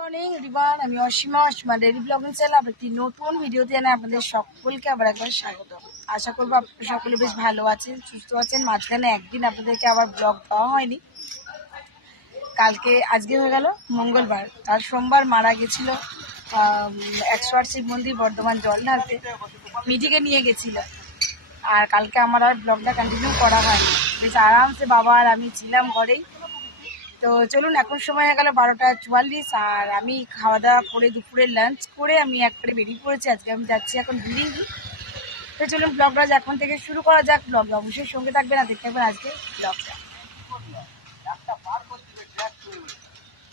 Morning everyone, আমি Asima daily blogging channel একটি নতুন ভিডিওতে জানাই আপনাদের সকলকে আবার একবার স্বাগত। আশা করবো আপনারা সকলে বেশ ভালো আছেন, সুস্থ আছেন। মাঝখানে একদিন আপনাদেরকে আবার ব্লগ দেওয়া হয়নি, আজকে হয়ে গেল মঙ্গলবার। কাল সোমবার মারা গেছিল 108 শিব মন্দির বর্ধমান জল ঢালতে, মিটিকে নিয়ে গেছিল। আর কালকে আমার আর ব্লগটা কন্টিনিউ করা হয়নি। বেশ আরামসে বাবা আর আমি ছিলাম ঘরেই। তো চলুন, এখন সময় হয়ে গেল 12:44, আর আমি খাওয়া দাওয়া করে দুপুরে লাঞ্চ করে আমি একবারে বেরিয়ে পড়েছি। আজকে আমি যাচ্ছি এখন বিল্ডিং। তো চলুন ব্লগটা এখন থেকে শুরু করা যাক। ব্লগটা অবশ্যই সঙ্গে থাকবেন আর দেখতে পাবেন আজকে ব্লগটা।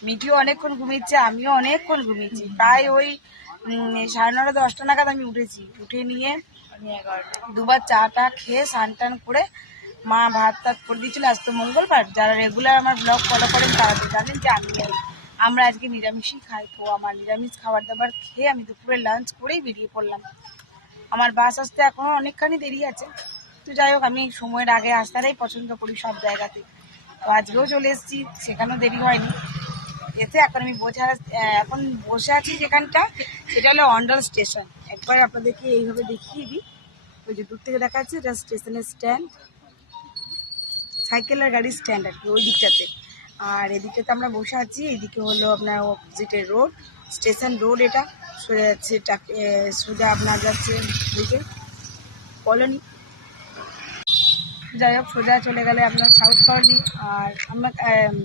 মিটিও অনেকক্ষণ ঘুমিয়েছে, আমিও অনেকক্ষণ ঘুমিয়েছি। প্রায় ওই 9:30 10টা নাগাদ আমি উঠেছি। উঠে নিয়ে দুবার চাটা খেয়ে স্নান টান করে মা ভাত টাত করে দিয়েছিল। আজ তো মঙ্গলবার, যারা রেগুলার আমার ব্লগ ফলো করেন তারা তো জানেন যে আমরা আজকে নিরামিষই খাই। তো আমার নিরামিষ খাবার দাবার খেয়ে আমি দুপুরে লাঞ্চ করেই বেরিয়ে পড়লাম। আমার বাস আসতে এখনও অনেকখানি দেরি আছে। তো যাই হোক, আমি সময়ের আগে আসাটাই পছন্দ করি সব জায়গাতে। তো আজকেও চলে এসেছি, সেখানেও দেরি হয়নি। এতে এখন আমি এখন বসে আছি যেখানটা, সেটা হলো অন্ডাল স্টেশন। একবার আপনাদেরকে এইভাবে দেখিয়ে দিই। ওই যে দূর থেকে দেখা যাচ্ছে, এটা স্টেশনের স্ট্যান্ড, সাইকেল আর গাড়ির স্ট্যান্ড আর কি, ওই দিকটাতে। আর এদিকটাতে আমরা বসে আছি। এইদিকে হলো আপনার অপোজিটের রোড, স্টেশন রোড। এটা সোজা যাচ্ছে সোজা আপনার যাচ্ছে দিকে কলোনি। যাই হোক, সোজা চলে গেলে আপনার সাউথ কলোনি। আর আমরা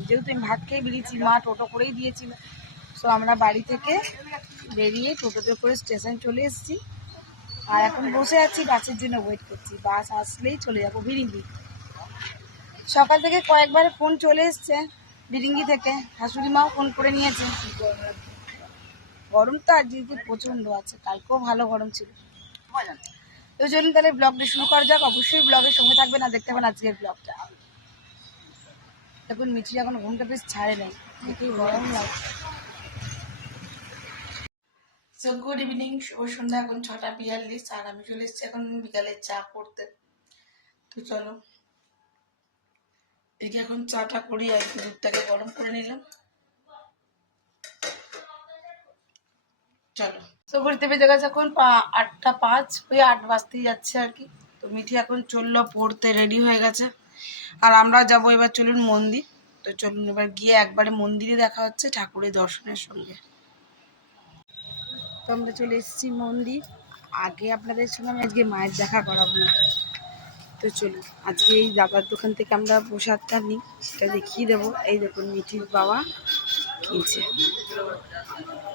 যেহেতু আমি ভাত খেয়ে বেরিয়েছি, মা টোটো করেই দিয়েছিল। সো আমরা বাড়ি থেকে বেরিয়ে টোটোতে করে স্টেশন চলে এসেছি। আর এখন বসে আছি, বাসের জন্য ওয়েট করছি। বাস আসলেই চলে যাবো বিরিঙ্গি। সকাল থেকে কয়েকবার ফোন চলে এসছে বিরিঙ্গি থেকে, শাশুড়ি মাও ফোন করে নিয়েছে। গরম তো আজকে প্রচণ্ড আছে, কালকেও ভালো গরম ছিল। তো চলুন তাহলে ব্লগটা শুরু করা যাক। অবশ্যই ব্লগের সঙ্গে থাকবেন আর দেখতে পাবেন আজকের ব্লগটা। এখন মিঠি এখন ঘুমটা বেশ ছাড়ে নেই, দেখেই গরম লাগছে। সো গুড ইভিনিং, শুভ সন্ধ্যা। এখন 6:42, আর আমি চলে এসেছি এখন বিকালের চা করতে। তো চলো এদিকে এখন চাটা করি, আর একটু দুধটাকে গরম করে নিলাম। চলো, তো ঘুরতে বেজে গেছে এখন 8:05, ওই 8 বাজতেই যাচ্ছে আর কি। তো মিঠি এখন চললো পড়তে, রেডি হয়ে গেছে। আর আমরা যাব এবার, চলুন মন্দির। তো চলুন এবার গিয়ে একবারে মন্দিরে দেখা হচ্ছে ঠাকুরের দর্শনের সঙ্গে। তো আমরা চলে এসেছি মন্দির। আগে আপনাদের সঙ্গে আমি আজকে মায়ের দেখা করাবো না। তো চলুন আজকে এই দাদার দোকান থেকে আমরা প্রসাদটা নিই, সেটা দেখিয়ে দেবো। এই দেখুন মিঠির বাবা কিনছে,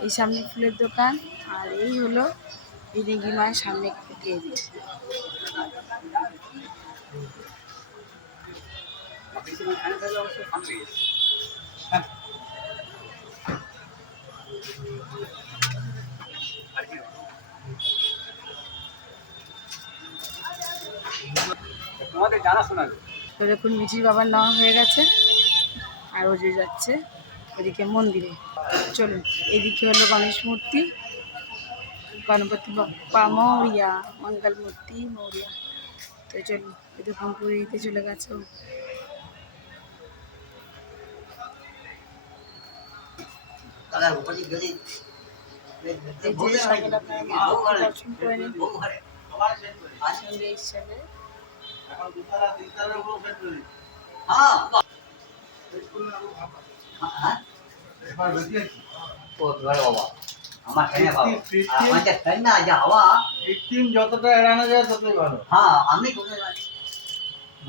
এই সামনে ফুলের দোকান। আর এই হলো বিরিঙ্গি মায়ের সামনে গেট। তো দেখুন মিঠির বাবার নেওয়া হয়ে গেছে, আর ও যে যাচ্ছে ওদিকে মন্দিরে। চলুন, এইদিকে হলো গণেশ মূর্তি, গণপতি বাপ্পা মৌরিয়া, মঙ্গল মূর্তি মৌরিয়া। তো চলুন, এরকম পুরীতে চলে গেছে। দর্শন করে নিন হিসাবে। যতটা এড়ানো যায় ততই ভালো। হ্যাঁ, আমি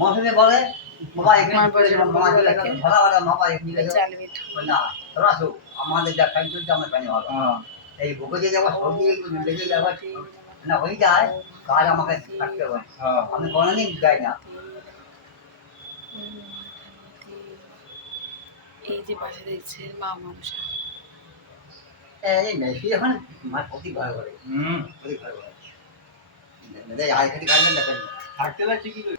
মশনে বলে আমাদের যা খাই চলছে আমার পানি ভালো। এই বুকে যে যাওয়া সবজি লেগে যাওয়া না হয়ে যায়, কাজ আমাকে থাকতে হয়। আমি কোনোদিন যাই না। এই যে পাশে দেখছে মা মনসা, এই মেসি এখন মার প্রতি ভয় করে। প্রতি ভয় করে। আই খাটি খাইলেন না কেন? থাকতে লাগছে কি করে?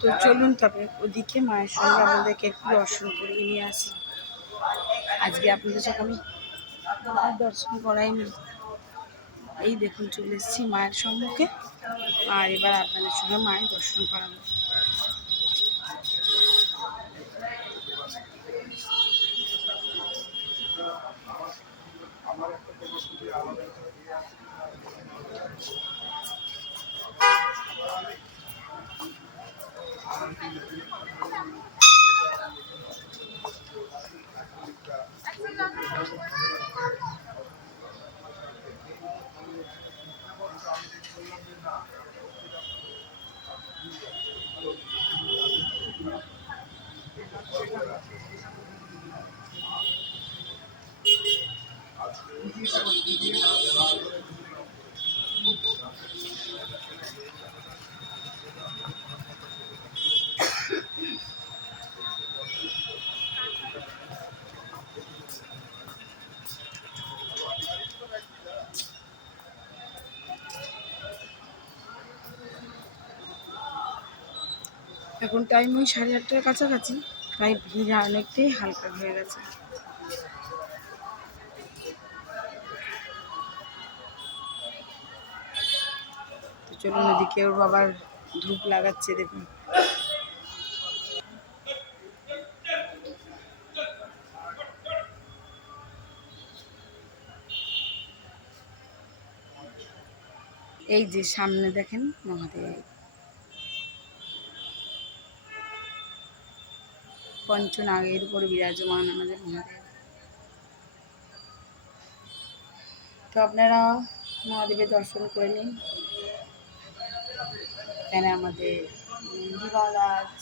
তো চলুন তবে ওদিকে মায়ের সঙ্গে আমাদেরকে একটু দর্শন করিয়ে নিয়ে আসি। আজকে আপনাদের সাথে আমি দর্শন করাইনি। এই দেখুন চলে এসেছি মায়ের সম্মুখে, আর এবার আপনাদের সঙ্গে মায়ের দর্শন করাবো। এখন টাইম ওই 8:30টার কাছাকাছি, তাই ভিড় অনেকটাই হালকা হয়ে গেছে। তো চলুন, ওদিকে ওর বাবার ধূপ লাগাচ্ছে দেখুন। এই যে সামনে দেখেন মহাদেব, পঞ্চনাগের উপর বিরাজমান আমাদের মহাদেব। তো আপনারা মহাদেবের দর্শন করে নিন। এখানে আমাদের দিবারাজ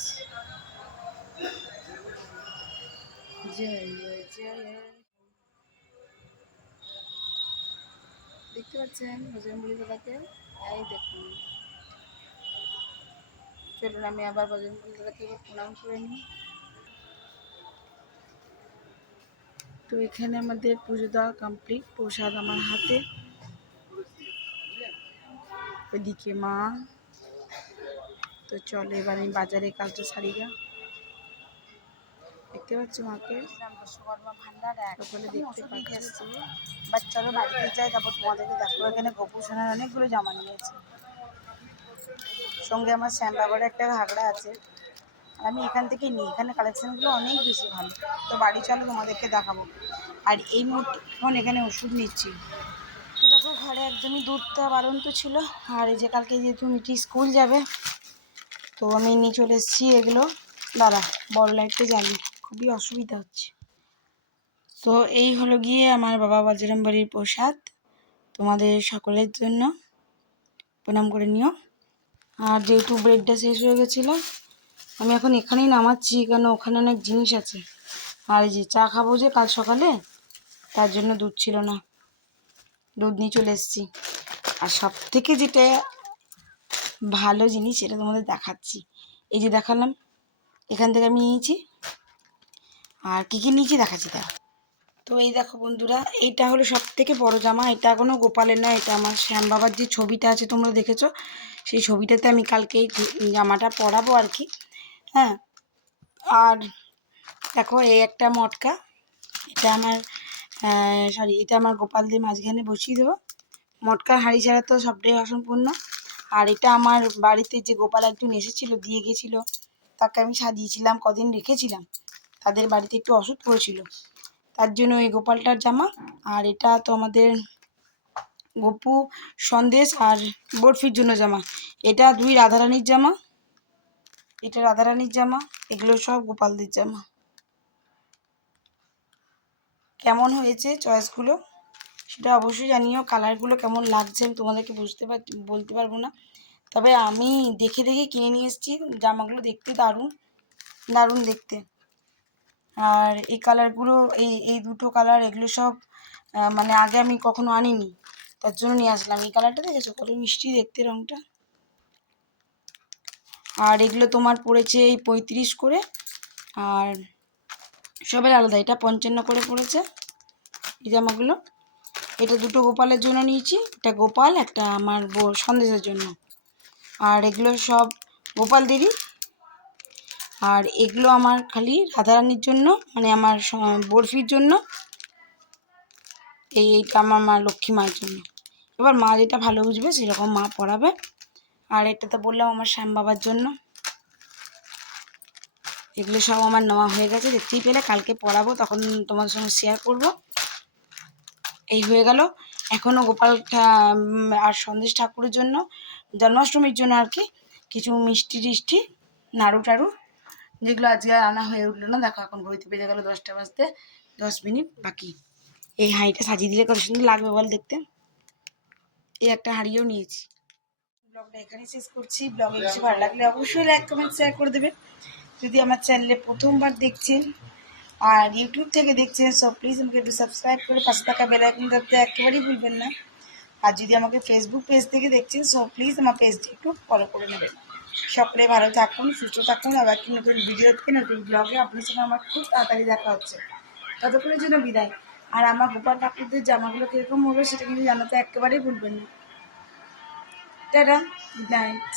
জয় জয়, দেখতে পাচ্ছেন বজরংবলী দাদাকে, এই দেখুন। চলুন আমি আবার বজরংবলী দাদাকে প্রণাম করে নিই। তো এখানে আমাদের পুজো দেওয়া কমপ্লিট, প্রসাদ আমার হাতে, ওইদিকে মা। তো চলো এবার আমি বাজারে কাজটা সারি গা। দেখতে পাচ্ছি মাকে বিশ্বকর্মা ভান্ডার সকলে দেখতে পাচ্ছি। বাচ্চারা বাড়িতে যায়, তারপর তোমাদেরকে দেখো। এখানে গোপু সোনার অনেকগুলো জামা নিয়েছে, সঙ্গে আমার শ্যামবাবার একটা ঘাগড়া আছে। আর আমি এখান থেকে নিই, এখানে কালেকশানগুলো অনেক বেশি ভালো। তো বাড়ি চলো তোমাদেরকে দেখাবো। আর এই মুহূর্তে এখন এখানে ওষুধ নিচ্ছি। তো দেখো ঘরে একদমই দুধটা বাড়ন্ত ছিল, আর এই যে কালকে যেহেতু মিটি স্কুল যাবে, তো আমি নিয়ে চলে এসেছি এগুলো। দাঁড়া, বড় লাইটটা জ্বালি, খুবই অসুবিধা হচ্ছে। তো এই হলো গিয়ে আমার বাবা বজরংবলীর প্রসাদ, তোমাদের সকলের জন্য প্রণাম করে নিও। আর যেহেতু ব্রেডটা শেষ হয়ে গেছিলো, আমি এখন এখানেই নামাচ্ছি, কেন ওখানে অনেক জিনিস আছে। আর এই যে চা খাবো যে কাল সকালে, তার জন্য দুধ ছিল না, দুধ নিয়ে চলে এসেছি। আর সব থেকে যেটা ভালো জিনিস সেটা তোমাদের দেখাচ্ছি। এই যে দেখালাম, এখান থেকে আমি নিয়েছি। আর কী কী নিয়েছি দেখাচ্ছি তা। তো এই দেখো বন্ধুরা, এইটা হলো সব থেকে বড়ো জামা। এটা এখনও গোপালের নয়, এটা আমার শ্যাম বাবার যে ছবিটা আছে তোমরা দেখেছো, সেই ছবিটাতে আমি কালকে এই জামাটা পরাবো আর কি। হ্যাঁ, আর দেখো এই একটা মটকা, এটা আমার এটা আমার গোপাল দিয়ে মাঝখানে বসিয়ে দেবো। মটকার হাঁড়ি ছাড়া তো সবটাই অসম্পূর্ণ। আর এটা আমার বাড়িতে যে গোপাল একজন এসেছিলো, দিয়ে গেছিলো, তাকে আমি সাজিয়েছিলাম, কদিন রেখেছিলাম। তাদের বাড়িতে একটু অসুখ পড়েছিল, তার জন্য এই গোপালটার জামা। আর এটা তো আমাদের গপু সন্দেশ আর বরফির জন্য জামা। এটা দুই রাধারানীর জামা, এটা রাধারানীর জামা, এগুলো সব গোপালদের জামা। কেমন হয়েছে চয়েসগুলো সেটা অবশ্যই জানিও। কালারগুলো কেমন লাগছে আমি তোমাদেরকে বলতে পারবো না, তবে আমি দেখে দেখে কিনে নিয়ে এসেছি। জামাগুলো দেখতে দারুণ দারুণ দেখতে। আর এই কালারগুলো, এই দুটো কালার, এগুলো সব মানে আগে আমি কখনো আনিনি, তার জন্য নিয়ে আসলাম। এই কালারটা দেখেছো কত মিষ্টি দেখতে রঙটা। আর এগুলো তোমার পড়েছে এই 35 করে, আর সবের আলাদা। এটা 55 করে পড়েছে এই জামাগুলো। এটা দুটো গোপালের জন্য নিয়েছি, একটা গোপাল, একটা আমার সন্দেশের জন্য। আর এগুলো সব গোপালদেরই। আর এগুলো আমার খালি রাধারানীর জন্য, মানে আমার বরফির জন্য। এইটা আমার মা লক্ষ্মী মায়ের জন্য। এবার মা যেটা ভালো বুঝবে সেরকম মা পড়াবে। আর এটা তো বললাম আমার শ্যাম বাবার জন্য, এগুলো সব আমার নেওয়া হয়ে গেছে, দেখতেই পেলে। কালকে পড়াবো, তখন তোমাদের সঙ্গে শেয়ার করব। এই হয়ে গেল। এখনও গোপাল আর সন্দেশ ঠাকুরের জন্য, জন্মাষ্টমীর জন্য আর কি, কিছু মিষ্টি টিষ্টি, নাড়ু টাড়ু, যেগুলো আজকে আনা হয়ে উঠলো না। দেখো এখন ঘড়িতে বেজে গেল 10টা বাজতে 10 মিনিট বাকি। এই হাঁড়িটা সাজিয়ে দিলে কত সুন্দর লাগবে বল দেখতে। এই একটা হাঁড়িও নিয়েছি। ব্লগটা এখানেই শেষ করছি। ব্লগে কিছু ভালো লাগলে অবশ্যই লাইক কমেন্ট শেয়ার করে দেবে। যদি আমার চ্যানেলে প্রথমবার দেখছেন আর ইউটিউব থেকে দেখছেন, সব প্লিজ আমাকে একটু সাবস্ক্রাইব করে পাশে থাকা বেল আইকন দাবতে একেবারেই ভুলবেন না। আর যদি আমাকে ফেসবুক পেজ থেকে দেখছেন, সো প্লিজ আমার পেজটি একটু ফলো করে নেবেন। সকলে ভালো থাকুন, সুস্থ থাকুন। আবার একটি নতুন ভিডিও থেকে নতুন ব্লগে আপনার সঙ্গে আমার খুব তাড়াতাড়ি দেখা হচ্ছে। ততক্ষণের জন্য বিদায়। আর আমার গোপাল ঠাকুরদের জামাগুলো কীরকম হলো সেটা কিন্তু জানাতে একেবারেই ভুলবেন না। Tata, good night.